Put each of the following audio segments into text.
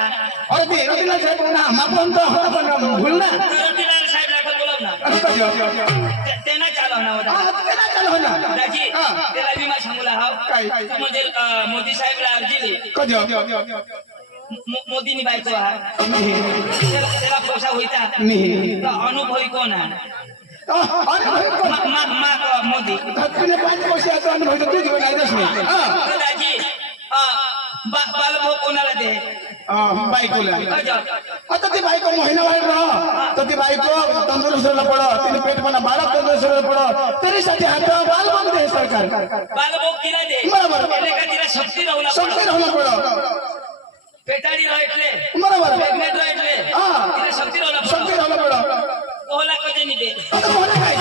अरे ते रतिलाल साहेब ना मापन तो भूल ना रतिलाल साहेब ला बोलाव ना ते नाही चालवणार होता ते नाही चालवणार दाजी त्याला विमा सांगूला हाव काय म्हणजे मोदी साहेबला अर्जी दिली कधी मोदीनी बायको हा त्याला पैसा होईता अनुभवी कोण आहे मोदी तुझे 5 वर्षाचा अनुभव तर तू घेऊन आलास नाही दाजी बालभाऊ कोणाला दे बायकोला आता ती बायको महिना वाढ राह तर ती बायको तंदुरुस्तीला पडो तिने पेट म्हणा बाळक तंदुरुस्तीला पडो तरीसाठी हात बाल बंद दे सरकार बालभाऊ तिला दे बरोबर तिला शक्ती राहूला पडो पेटाडी राहले बरोबर प्रेग्नेंट राहले तिला शक्ती राहूला पडो कोला कधी नाही दे आता कोणा काय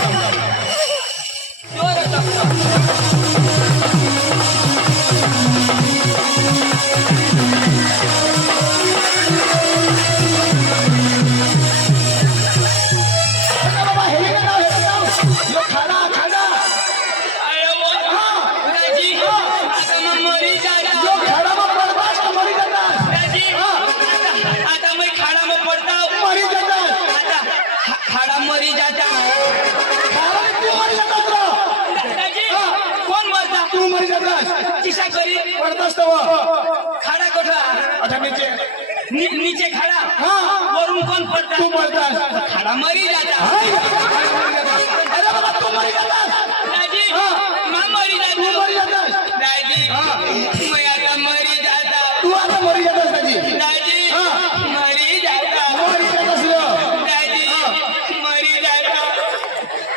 खाड़ा कोठा अच्छा नीचे खड़ा हाँ वरुण कौन पड़ता तू पड़ता खड़ा मरी जाता अरे बाबा तू मरी जाता दादी मैं मरी जाता दादी मैं आता मरी जाता तू आता मरी जाता दादी दादी मरी जाता दादी मरी जाता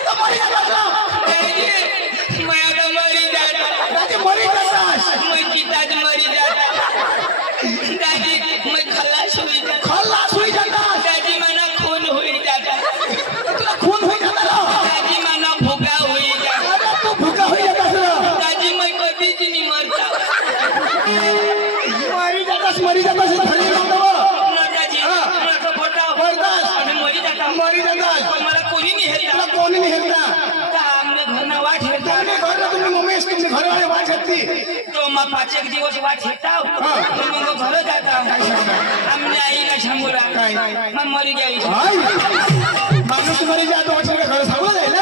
तो मरी जाता दादी मैं आता मरी जाता दादी मरी जाता मैं चिताज मरी जाता दादी मैं खलास हुई जाता दादी मना खून हुई जाता तुला खून हुई जाता ना दादी मना भूखा हुई जाता अरे तू भूखा हुई जाता दादी मैं कभी नहीं मरता मरी जाता से धरी लागतो दादी मैं तो फोटा बरदास आणि मरी जाता पण मला कोणी नाही हेरता तुला कोणी नाही हेरता आमने घरना वाट हेरता तुम्ही घर तुम्ही मम्मीस तुम्ही घरवाले वाट हेरती तो मग 5 दिवस वाट हेरता मग घर जाता आमने आई का सांगूला काय मग मरी गेली हाय माणूस मरी जातो वाटलं का घर सांगू जाईल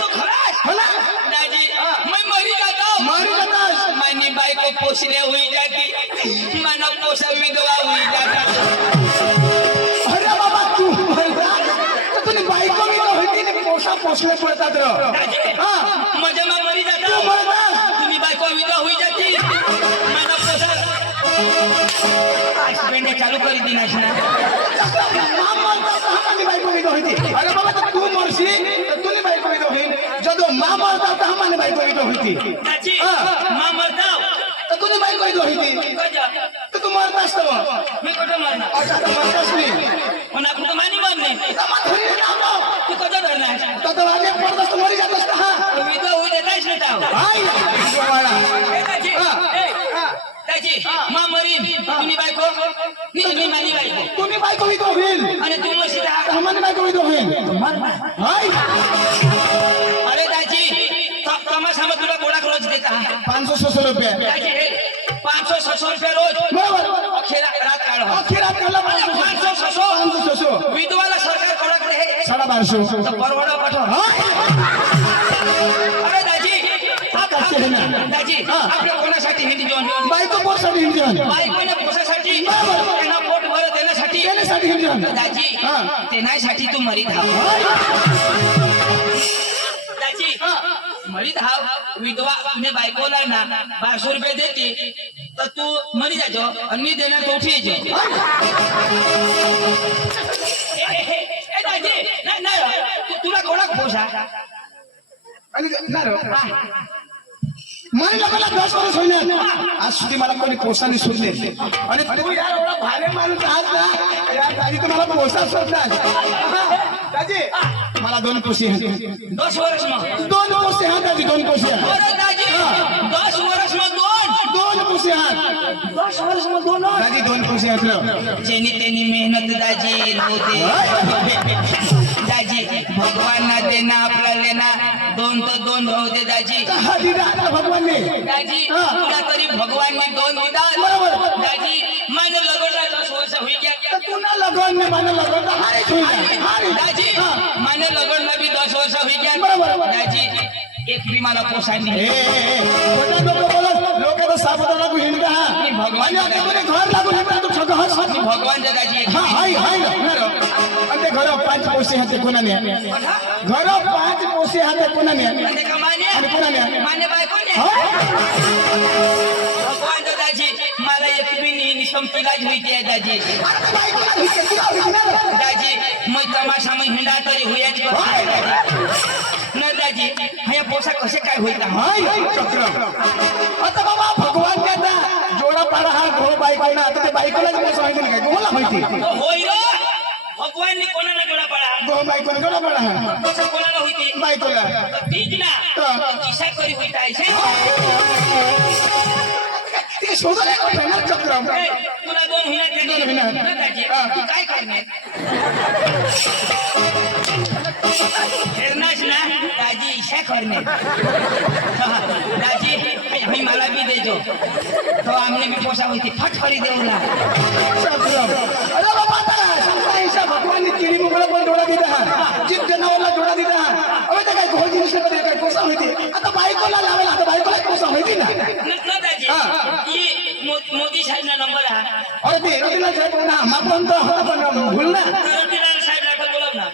तो खराच होला दादी मैं मरी जाता मरी जाता मानी बाई को पोसले हुई जाती माना पोसा विधवा हुई जाता अरे बाबा तू मरता तर तुझी बायको मी तो होती ने पोसा पोसले पडतात रे हां मजा में मरी जाता तू मरता तुम्ही बायको विधवा हुई जाती माना पोसा आज बेंडे चालू कर दी नाश ना माम मरता हमारी बायको मी तो होती अरे बाबा तू मरशी तर तुझी बायको मी तो होईल जदो मा मरता तर हमारी बायको मी तो होती दादी मां मरता तर तुझी बायको मी तो होती तर तू मरता असतो मी कुठं मरणार अच्छा तर मरतास नाही पण आपण तर मानी मरणे तमा धरी ना तू कधी धरणार तर आगे पडतास मरी जातस का हा विधवा हुई देताच नाही ताव हाय बाळा दादी दादी मां मरी तुम्ही बायको मी मानी बायको तुम्ही बायको मी तो होईल आणि तू मशी हमारी बायको मी तो होईल हाय अरे दादी तमाशा में तुला गोळा रोज देता 500 रुपये दादी 500-600 रुपये रोज बरोबर अखेरा रात काढ अखेरात काढला 500 विधवाला सरकार कडक रहे 1250 तर परवडा पाठव अरे दाजी दाजी आपल्या कोणासाठी हिंदी जोन बायको पोसाठी हिंदी बायकोने पोसासाठी त्यांना पोट भर देण्यासाठी हिंदी दाजी ते नाहीसाठी तू मरी धाव दाजी मरी धाव विधवा ने बायकोला ना 1200 रुपये देते तर तू मरी जाजो आणि मी देणार तो उठी जाजो ए दाजी नाही तुला कोणा पोसा आणि मला मला 10 वर्ष होईल आज सुधी मला कोणी पोसाने शोधले आणि तू यार एवढा भारे माणूस आहात ना यार दाजी तुम्हाला पोसा शोधतात दाजी मला 2 पोशी आहेत 10 वर्ष मग 2 पोशी आहेत दाजी 2 पोशी आहेत अरे दाजी 10 वर्ष मग 2 पोशी आहेत 10 वर्ष मग 2 दाजी 2 पोशी आहेत जेनी तेनी मेहनत दाजी नव्हते दाजी भगवान ना देना आपला लेना 2 तो 2 होते दाजी भगवान दाजी तुला तरी भगवान ने 2 दिला दाजी माझं लगडला ભગવાન ને માને લગન તો હારી થઈ જાય હારી દાજી મને લગન ના બી 10 વર્ષ થઈ ગયા બરાબર. દાજી એક બી મારા પોસાય નહીં ખોટા લોકો બોલો લોકો તો સાબુદાણા લાગુ હિંડતા હા ની ભગવાન અને તમને ઘર લાગુ હિંડતા તો છગો હસ ની ભગવાન છે દાજી એક હા હાય હાય અને ઘરો 5 પોસી હાથે કોનાને ઘરો 5 પોસી હાથે કોનાને અને કમાને અને કોનાને માને બાઈ કોને હા ભગવાન તો દાજી મારા એક બી ની નિસમતીલા જ હોઈ ગયા દાજી અરે તો ભાઈ કોના હિંડતા કેવા દાજી મય તમાશામાં હિંડા તરી હોય જ ન દાજી અહીંયા પોસા કશે કાઈ હોઈતા હાય ચક્ર आता बाबा भगवान कहता जोड़ा पाड़ा हा घोड़ बाइक ना आता ते बाइक ला पोसा आहे काय गोला माहिती તો હોય રો ભગવાન ની કોના જોડા પડા घोड़ बाइक ना जोड़ा पाड़ा हा પોસા કોના હોઈતી बाइक ला તો તીજ ના ઈશા કરી હોઈતા છે ते शोधले को ना चक्र ए, तुला 2 महिना दोन महिना. दाजी हा. तू काय करणे फिरनाच ना दाजी ईशा करणे दाजी हमी मला बी देजो तो आमने बी पोसा होती फट फरी देऊला चक्र अरे बाबा आता संता ऐसा भगवान ने चिड़ी मुगला पण जोड़ा दिला हा जीव जनावरला जोड़ा दिला हा अबे ते काय घोड़ जिनिस कडे काय पोसा होती आता बाइक ला लावेला आता बाइक ला पोसा होती ना न दाजी हा. ये मोदी साहेब ना नंबर हा अरे ते रतिला साहेब ना आपण तो होता पण भूल ना रतिलाल साहेब ला बोलव ना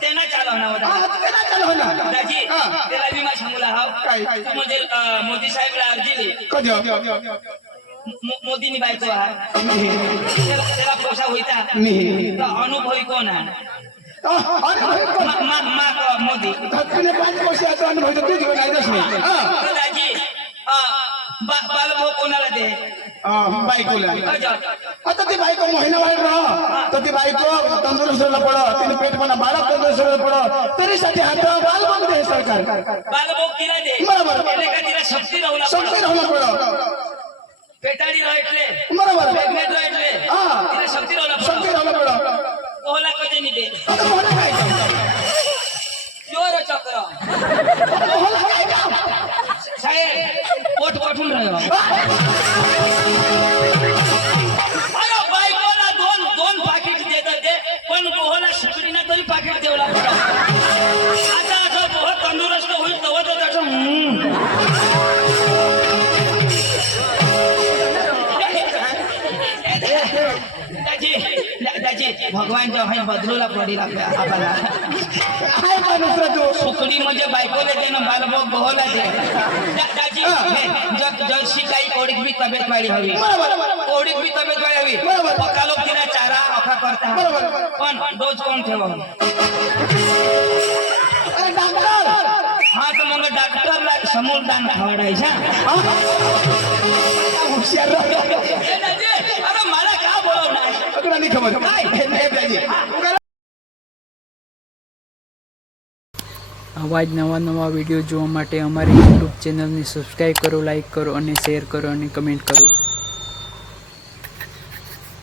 त्यांना चालवणार होता हा ते ना चालू ना दाजी हा. त्याला बी मा सांगूला हाव काय? तू म्हणजे मोदी साहेबला अर्जी दे कधी मोदीनी बायको हा त्याला पोसा होईता नाही तो अनुभवी कोण आहे अरे भाई कोण मोदी धक्कने 5 वर्ष आता अनुभव तू जीवन आयदच नाही तर दाजी बालभाऊ कोणाला दे बायकोला अजा. आता ती बायको महिना वाढ राह तर ती बायको तंदुरुस्त पड तिने पेट पण बाळक तंदुरुस्त पड तरी साठी हात बाल बंद दे सरकार बालभाऊ तिला दे बरोबर. એટલે કે तिला शक्ती राहूला शक्ती राहून पड पेटाडी रह એટલે बरोबर प्रेग्नेंट रह એટલે हा. तिला शक्ती राहूला शक्ती राहून पड कोहला कधी नाही दे आता मला काय काम जोर चक्र मला काय काम साहेब पोट पाठवून राहिलो अरे बायकोला दोन पाकिट देतात ते पण पोहला सुकडीना तरी पाकिट देऊ लागतं आता असं पोह तंदुरुस्त होईल तेव्हा तो त्याचं दाजी भगवान जेव्हा बदलूला पडेल आपल्याला काय माणूस रे तू सुकडी म्हणजे बायकोला दे ना बालभाऊ पोहला दे दाजी जर्सी काही कोडीक बी तब्येत वाढी हवी कोडीक बी तब्येत वाढी हवी बरोबर. पक्का लोक तिला चारा अखा करता बरोबर. पण डोस कोण ठेवा अरे डॉक्टर हा तर मग डॉक्टरला समोर दान खावडायचा हुशार राह अरे मला का बोलवणार तुला नाही खबर काय? नाही पाहिजे આવા જ નવા નવા વિડીયો જોવા માટે અમારી યુટ્યુબ ચેનલને સબસ્ક્રાઈબ કરો, લાઈક કરો અને શેર કરો અને કમેન્ટ કરો.